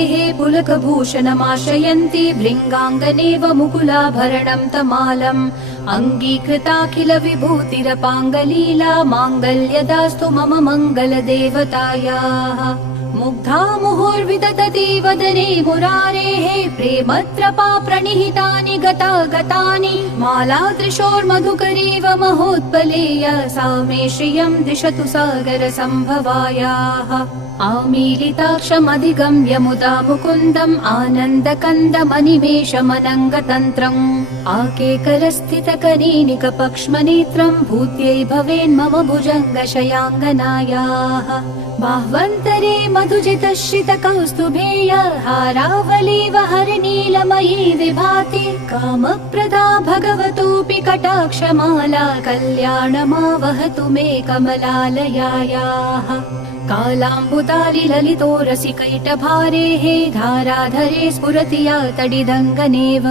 मुरारेः पुलकभूषणमाशयन्ति भृङ्गाङ्गनेव मुकुलाभरणं तमालम् अङ्गीकृताखिल विभूतिरपाङ्गलीला माङ्गल्यदास्तु मम मङ्गलदेवतायाः मुग्धा मुहुर्विदधति वदने मुरारेः प्रेमत्रपा प्रणिहितानि गतानि मालादृशोर्मधुकरीव महोत्पलेय सा मे श्रियं दिशतु सागरसम्भवायाः आमीलिताक्षमधिगम्य मुदा मुकुन्दम् आनन्दकन्दमनिमेषमनङ्गतन्त्रम् आकेकरस्थितकनीनिकपक्ष्मनेत्रम् भूत्यै भवेन्मम भुजङ्गशयाङ्गनायाः बाह्वन्तरे मधुजितश्रितकौस्तुभेय हारावलीव हरिनीलमयी विभाति कामप्रदा भगवतोऽपि कटाक्षमाला कल्याणमावहतु मे कमलालयायाः कालाम्बुतालि ललितोरसिकैटभारेः धाराधरे स्फुरति या तडिदङ्गनेव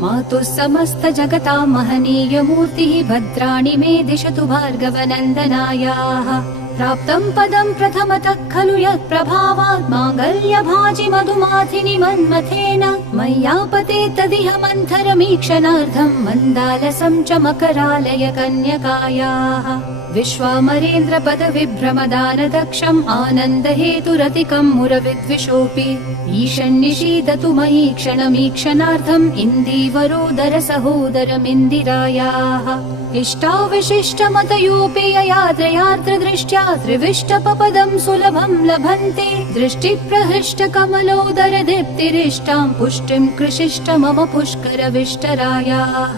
मातुः समस्त जगतां महनीयमूर्तिः भद्राणि मे दिशतु भार्गवनन्दनायाः प्राप्तं पदं प्रथमतः खलु यत्प्रभावात् माङ्गल्यभाजि मधुमाथिनि मन्मथेन मय्यापते तदिह मन्थरमीक्षणार्थं मन्दालसं च मकरालय कन्यकायाः विश्वामरेन्द्रपदविभ्रमदानदक्षम् आनन्दहेतुरतिकं मुरविद्विषोऽपि ईशन्निषीदतु मयि क्षणमीक्षणार्थम् इन्दीवरोदर सहोदरमिन्दिरायाः इष्टाविशिष्टमतयोऽपि ययात्रयार्त्रदृष्ट्या त्रिविष्टपपदं सुलभं लभन्ते दृष्टिप्रहृष्टकमलोदर दीप्तिरिष्टां पुष्टिं कृशिष्ट मम पुष्करविष्टरायाः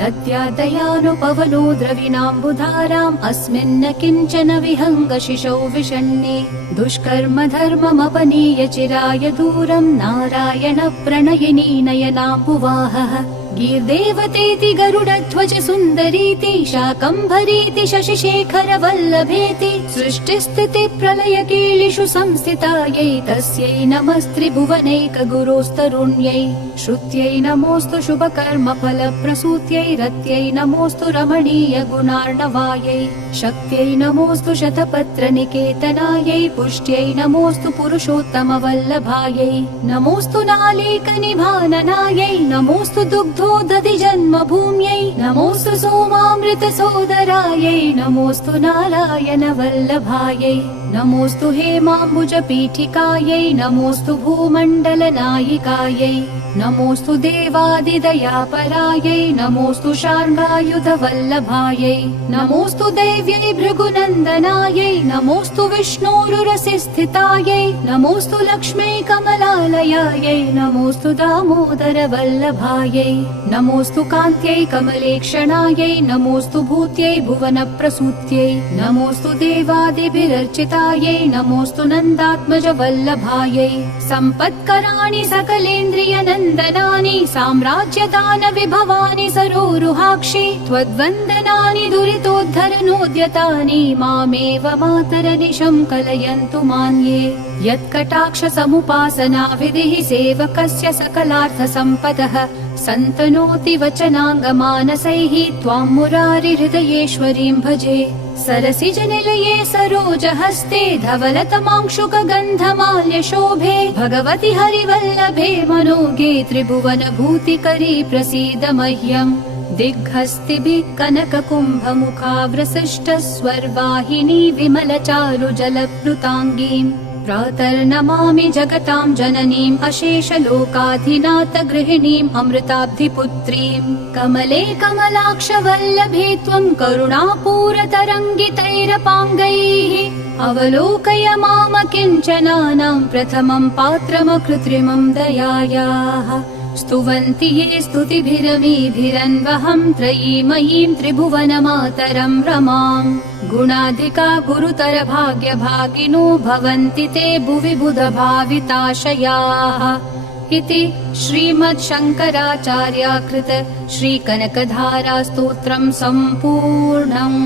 दद्यादयानुपवनो द्रविणाम्बुधाराम् अस्मिन्न किञ्चन विहङ्गशिशौ विषण्णे दुष्कर्म धर्ममपनीय चिराय दूरम् नारायण प्रणयिनी नयनाम्बुवाहः गीर्देवतेति गरुडध्वज सुन्दरीति शाकम्भरीति शशिशेखर वल्लभेति सृष्टिस्थिति प्रलय कीलिषु संस्थितायै तस्यै नमस्त्रिभुवनैक गुरोस्तरुण्यै श्रुत्यै नमोऽस्तु शुभकर्म फलप्रसूत्यै रत्यै नमोऽस्तु रमणीय गुणार्णवायै शक्त्यै नमोऽस्तु शतपत्र निकेतनायै पुष्ट्यै नमोऽस्तु पुरुषोत्तम वल्लभायै नमोऽस्तु नालीकनिभाननायै नमोऽस्तु दुग्धोदधि जन्मभूम्यै नमोऽस्तु सोमामृत सोदरायै नमोऽस्तु नारायण वल्लभायै नमोऽस्तु हेमाम्बुज पीठिकायै नमोऽस्तु भूमण्डल नायिकायै नमोऽस्तु देवादिदयापरायै नमोऽस्तु शार्ङ्गायुध वल्लभायै नमोऽस्तु देव्यै भृगुनन्दनायै नमोऽस्तु विष्णोरुरसि स्थितायै नमोऽस्तु लक्ष्म्यै कमलालयायै नमोऽस्तु दामोदर वल्लभायै नमोऽस्तु कान्त्यै कमलेक्षणायै नमोऽस्तु भूत्यै भुवनप्रसूत्यै नमोऽस्तु देवादिभिरर्चितायै नमोऽस्तु नन्दात्मज वल्लभायै सम्पत्कराणि सकलेन्द्रियनन्दनानि साम्राज्यदान विभवानि सरोरुहाक्षि त्वद्वन्दनानि दुरितोद्धरनोद्यतानि मामेव मातरनिशं कलयन्तु मान्ये यत्कटाक्ष समुपासना विधिः सेवकस्य सकलार्थसम्पदः सन्तनोति वचनाङ्गमानसैः त्वां मुरारि हृदयेश्वरीं भजे सरसिजनिलये सरोजहस्ते धवलतमांशुकगन्धमाल्यशोभे भगवति हरिवल्लभे मनोगे त्रिभुवनभूतिकरी प्रसीद मह्यम् दिग्हस्तिभिः कनककुम्भमुखाव्रसिष्टस्वर्वाहिनी विमलचारुजलप्लुताङ्गीम् प्रातर्नमामि जगतां जननीम् अशेषलोकाधिनाथ गृहिणीम् अमृताब्धिपुत्रीम् कमले कमलाक्षवल्लभे त्वं करुणापूरतरङ्गितैरपाङ्गैः अवलोकय माम किञ्चनानां प्रथमं पात्रमकृत्रिमं दयायाः स्तुवन्ति ये स्तुतिभिरमीभिरन्वहं त्रयीमयीं त्रिभुवनमातरं रमाम् गुणाधिका गुरुतर भाग्यभागिनो भवन्ति ते भुवि बुधभाविताशयाः इति श्रीमच्छङ्कराचार्याकृत श्रीकनकधारा स्तोत्रं सम्पूर्णम्।